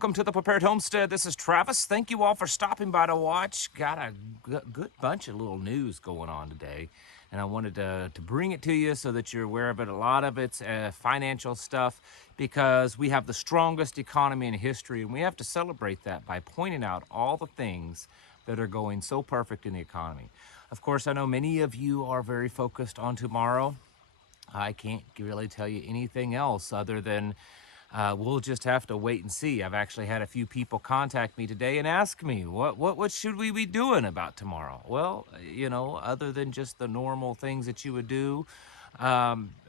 welcome to the Prepared Homestead. This is Travis. Thank you all for stopping by to watch. Got a good bunch of little news going on today, and I wanted to bring it to you so that you're aware of it. A lot of it's financial stuff because we have the strongest economy in history, and we have to celebrate that by pointing out all the things that are going so perfect in the economy. Of course, I know many of you are very focused on tomorrow. I can't really tell you anything else other than we'll just have to wait and see. I've actually had a few people contact me today and ask me, what should we be doing about tomorrow? Well, you know, other than just the normal things that you would do,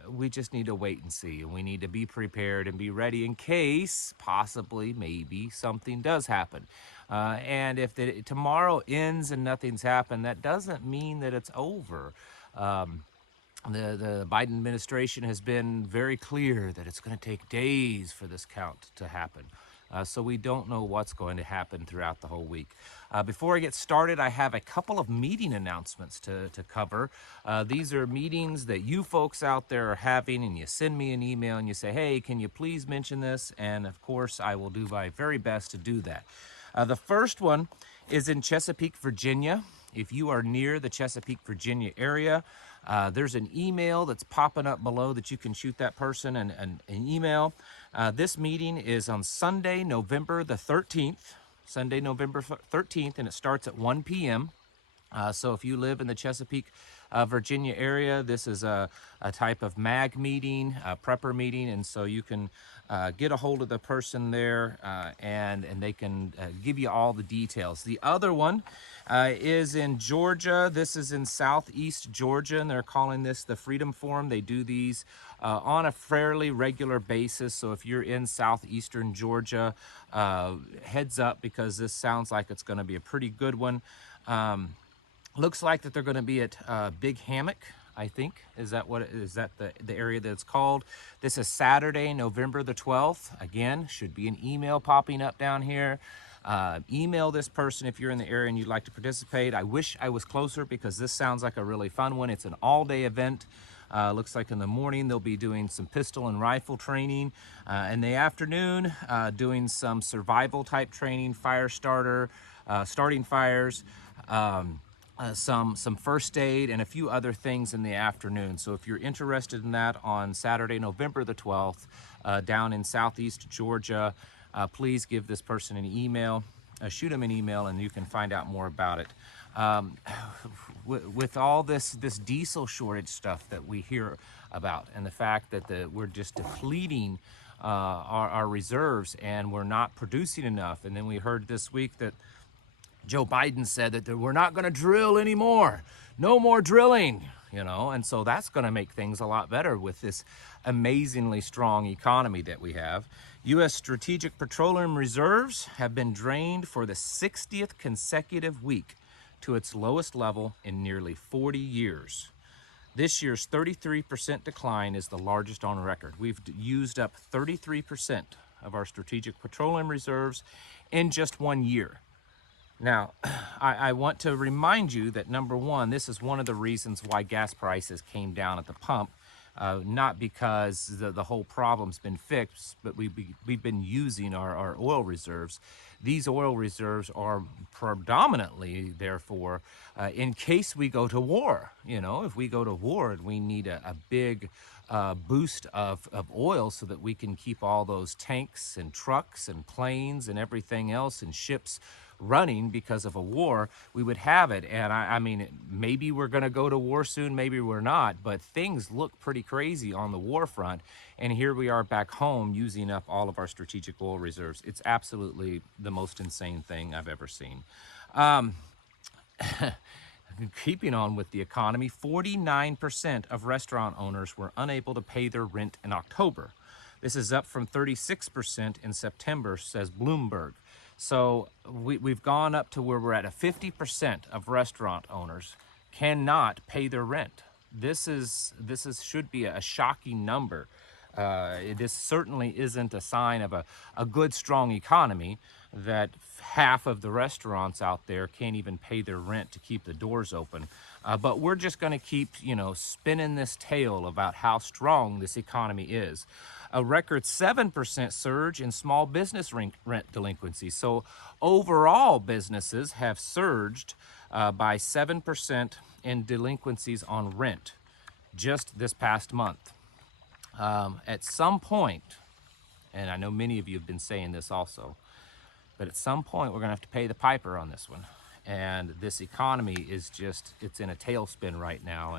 we just need to wait and see. And we need to be prepared and be ready in case, possibly, maybe, something does happen. And if tomorrow ends and nothing's happened, that doesn't mean that it's over. The Biden administration has been very clear that it's going to take days for this count to happen. So we don't know what's going to happen throughout the whole week. Before I get started, I have a couple of meeting announcements to cover. These are meetings that you folks out there are having, and you send me an email and you say, hey, can you please mention this? And of course, I will do my very best to do that. The first one is in Chesapeake, Virginia. If you are near the Chesapeake, Virginia area, there's an email that's popping up below that you can shoot that person an email. This meeting is on Sunday, November the 13th. Sunday, November 13th, and it starts at 1 p.m. So if you live in the Chesapeake, Virginia area, this is a type of MAG meeting, a prepper meeting, and so you can get a hold of the person there and they can give you all the details. The other one is in Georgia. This is in southeast Georgia, and they're calling this the Freedom Forum. They do these on a fairly regular basis, so if you're in southeastern Georgia, heads up, because this sounds like it's going to be a pretty good one. Looks like that they're going to be at Big Hammock, I think. Is that the area that it's called? This is Saturday, November the 12th. Again, should be an email popping up down here. Email this person if you're in the area and you'd like to participate. I wish I was closer because this sounds like a really fun one. It's an all-day event. Looks like in the morning they'll be doing some pistol and rifle training. In the afternoon, doing some survival type training, fire starter, starting fires, some first aid, and a few other things in the afternoon. So if you're interested in that on Saturday, November the 12th, down in southeast Georgia, please give this person an email, shoot them an email, and you can find out more about it. With all this diesel shortage stuff that we hear about, and the fact that we're just depleting our reserves and we're not producing enough, and then we heard this week that Joe Biden said that we're not going to drill anymore. No more drilling, you know, and so that's going to make things a lot better with this amazingly strong economy that we have. U.S. Strategic Petroleum Reserves have been drained for the 60th consecutive week to its lowest level in nearly 40 years. This year's 33% decline is the largest on record. We've used up 33% of our strategic petroleum reserves in just 1 year. Now, I want to remind you that, number one, this is one of the reasons why gas prices came down at the pump, not because the whole problem's been fixed, but we've been using our oil reserves. These oil reserves are predominantly, therefore, in case we go to war. You know, if we go to war and we need a big boost of oil so that we can keep all those tanks and trucks and planes and everything else and ships running because of a war, we would have it. And I mean, maybe we're going to go to war soon, maybe we're not, but things look pretty crazy on the war front. And here we are back home using up all of our strategic oil reserves. It's absolutely the most insane thing I've ever seen. Keeping on with the economy, 49% of restaurant owners were unable to pay their rent in October. This is up from 36% in September, says Bloomberg. So we've gone up to where we're at 50% of restaurant owners cannot pay their rent. This should be a shocking number. This certainly isn't a sign of a good, strong economy that half of the restaurants out there can't even pay their rent to keep the doors open. But we're just going to keep, spinning this tale about how strong this economy is. A record 7% surge in small business rent delinquency. So overall, businesses have surged by 7% in delinquencies on rent just this past month. At some point, and I know many of you have been saying this also, but at some point we're going to have to pay the piper on this one. And this economy is just, it's in a tailspin right now.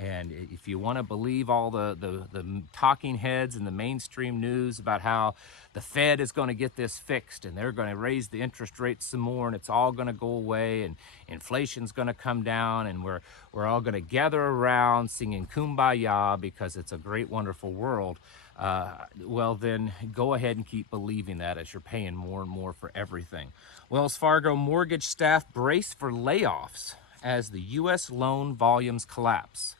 And if you want to believe all the talking heads and the mainstream news about how the Fed is going to get this fixed and they're going to raise the interest rates some more and it's all going to go away and inflation's going to come down and we're all going to gather around singing Kumbaya because it's a great, wonderful world, well, then go ahead and keep believing that as you're paying more and more for everything. Wells Fargo mortgage staff brace for layoffs as the U.S. loan volumes collapse.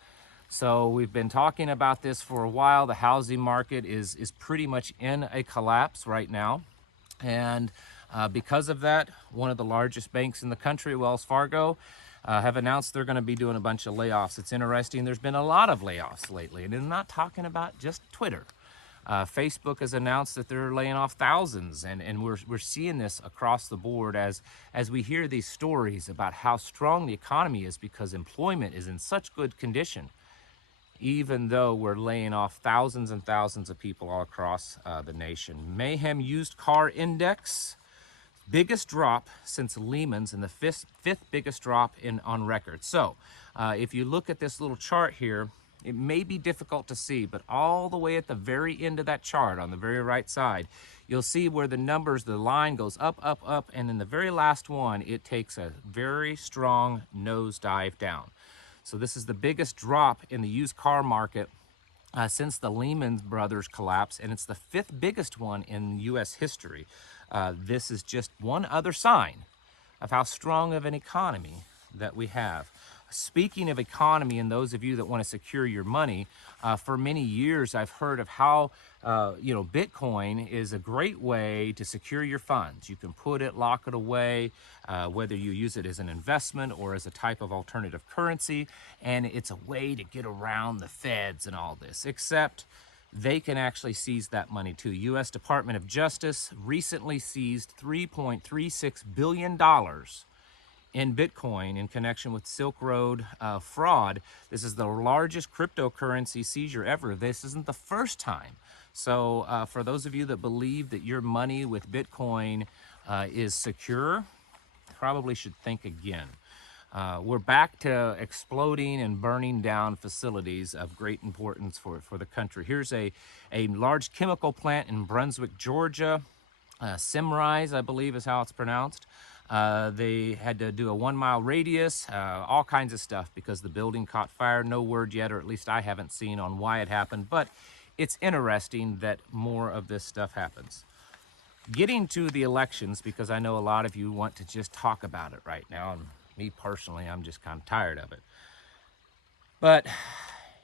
So we've been talking about this for a while. The housing market is pretty much in a collapse right now. And because of that, one of the largest banks in the country, Wells Fargo, have announced they're going to be doing a bunch of layoffs. It's interesting. There's been a lot of layoffs lately, and I'm not talking about just Twitter. Facebook has announced that they're laying off thousands, and we're seeing this across the board as we hear these stories about how strong the economy is because employment is in such good condition, even though we're laying off thousands and thousands of people all across the nation. Mayhem Used Car Index, biggest drop since Lehman's and the fifth biggest drop on record. So if you look at this little chart here, it may be difficult to see, but all the way at the very end of that chart on the very right side, you'll see where the numbers, the line goes up, up, up, and in the very last one, it takes a very strong nosedive down. So this is the biggest drop in the used car market since the Lehman Brothers collapse, and it's the fifth biggest one in U.S. history. This is just one other sign of how strong of an economy that we have. Speaking of economy, and those of you that want to secure your money, for many years I've heard of how Bitcoin is a great way to secure your funds. You can put it, lock it away, whether you use it as an investment or as a type of alternative currency, and it's a way to get around the feds and all this, except they can actually seize that money too. U.S. Department of Justice recently seized $3.36 billion in Bitcoin in connection with Silk Road fraud. This is the largest cryptocurrency seizure ever. This isn't the first time. So for those of you that believe that your money with Bitcoin is secure, probably should think again. We're back to exploding and burning down facilities of great importance for the country. Here's a large chemical plant in Brunswick, Georgia. Simrise, I believe is how it's pronounced. They had to do a 1 mile radius, all kinds of stuff because the building caught fire. No word yet, or at least I haven't seen on why it happened, but it's interesting that more of this stuff happens. Getting to the elections, because I know a lot of you want to just talk about it right now, and me personally, I'm just kind of tired of it. But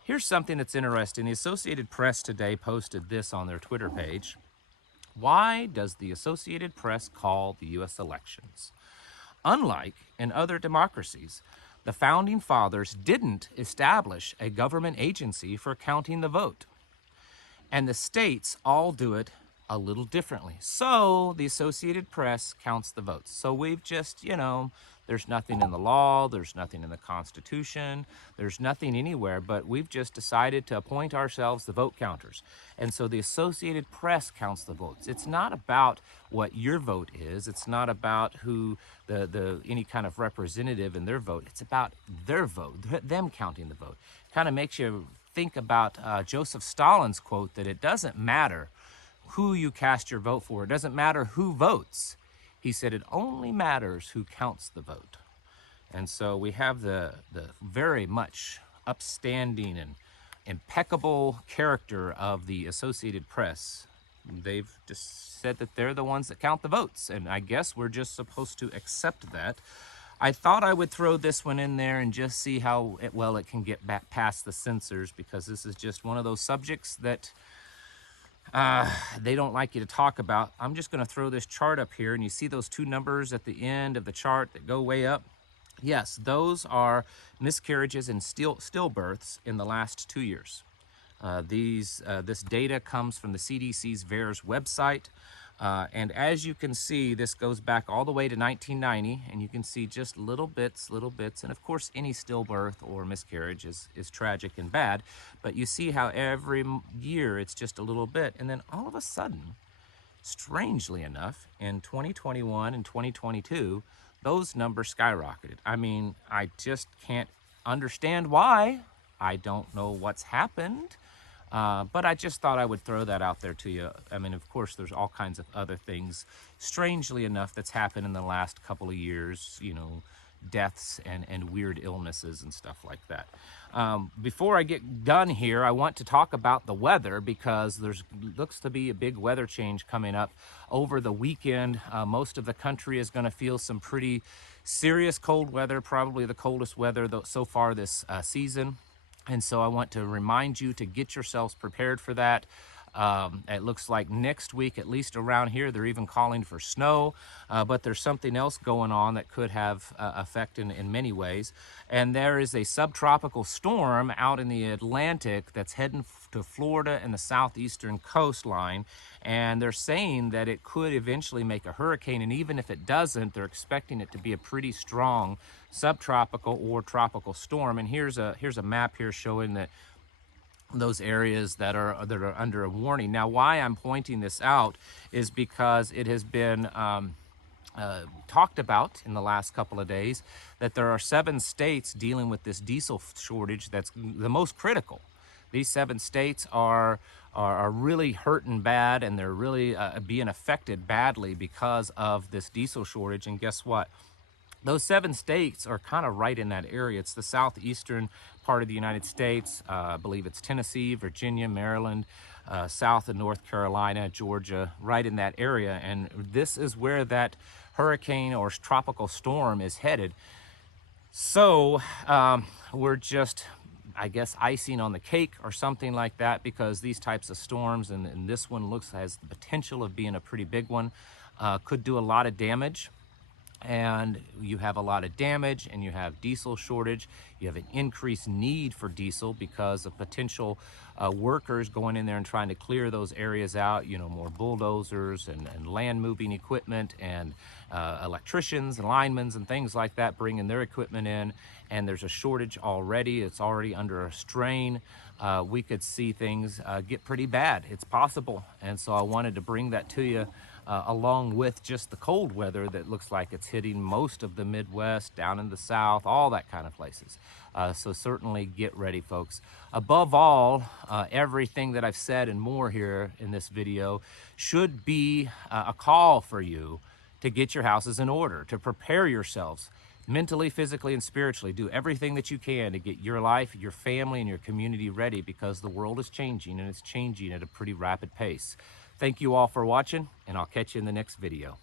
here's something that's interesting. The Associated Press today posted this on their Twitter page. Why does the Associated Press call the U.S. elections? Unlike in other democracies, the Founding Fathers didn't establish a government agency for counting the vote. And the states all do it a little differently. So the Associated Press counts the votes. So we've just, there's nothing in the law, there's nothing in the Constitution, there's nothing anywhere, but we've just decided to appoint ourselves the vote counters. And so the Associated Press counts the votes. It's not about what your vote is. It's not about who any kind of representative in their vote. It's about their vote, them counting the vote. Kind of makes you think about Joseph Stalin's quote that it doesn't matter who you cast your vote for. It doesn't matter who votes. He said it only matters who counts the vote. And so we have the very much upstanding and impeccable character of the Associated Press. They've just said that they're the ones that count the votes, and I guess we're just supposed to accept that. I thought I would throw this one in there and just see how well it can get back past the censors, because this is just one of those subjects that they don't like you to talk about. I'm just going to throw this chart up here, and you see those two numbers at the end of the chart that go way up. Yes, those are miscarriages and stillbirths in the last 2 years. This data comes from the CDC's VAERS website. And as you can see, this goes back all the way to 1990, and you can see just little bits. And of course, any stillbirth or miscarriage is tragic and bad, but you see how every year it's just a little bit, and then all of a sudden, strangely enough, in 2021 and 2022, those numbers skyrocketed. I mean, I just can't understand why. I don't know what's happened. But I just thought I would throw that out there to you. I mean, of course, there's all kinds of other things, strangely enough, that's happened in the last couple of years, you know, deaths and weird illnesses and stuff like that. Before I get done here, I want to talk about the weather because there's looks to be a big weather change coming up over the weekend. Most of the country is going to feel some pretty serious cold weather, probably the coldest weather so far this season. And so I want to remind you to get yourselves prepared for that. It looks like next week, at least around here, they're even calling for snow, but there's something else going on that could have effect in many ways. And there is a subtropical storm out in the Atlantic that's heading to Florida and the southeastern coastline. And they're saying that it could eventually make a hurricane. And even if it doesn't, they're expecting it to be a pretty strong subtropical or tropical storm. And here's a map here showing that those areas that are under a warning. Now, why I'm pointing this out is because it has been talked about in the last couple of days that there are 7 states dealing with this diesel shortage that's the most critical. These 7 states are really hurting bad, and they're really being affected badly because of this diesel shortage. And guess what? Those 7 states are kind of right in that area. It's the southeastern part of the United States. I believe it's Tennessee, Virginia, Maryland, south of North Carolina, Georgia, right in that area. And this is where that hurricane or tropical storm is headed. So we're just, I guess, icing on the cake or something like that, because these types of storms, and this one has the potential of being a pretty big one, could do a lot of damage. And you have a lot of damage, and you have diesel shortage. You have an increased need for diesel because of potential workers going in there and trying to clear those areas out, you know, more bulldozers and land moving equipment, and electricians and linemen and things like that bringing their equipment in. And there's a shortage already. It's already under a strain. We could see things get pretty bad. It's possible. And so I wanted to bring that to you, along with just the cold weather that looks like it's hitting most of the Midwest, down in the South, all that kind of places. So certainly get ready, folks. Above all, everything that I've said and more here in this video should be a call for you to get your houses in order, to prepare yourselves mentally, physically, and spiritually. Do everything that you can to get your life, your family, and your community ready, because the world is changing, and it's changing at a pretty rapid pace. Thank you all for watching, and I'll catch you in the next video.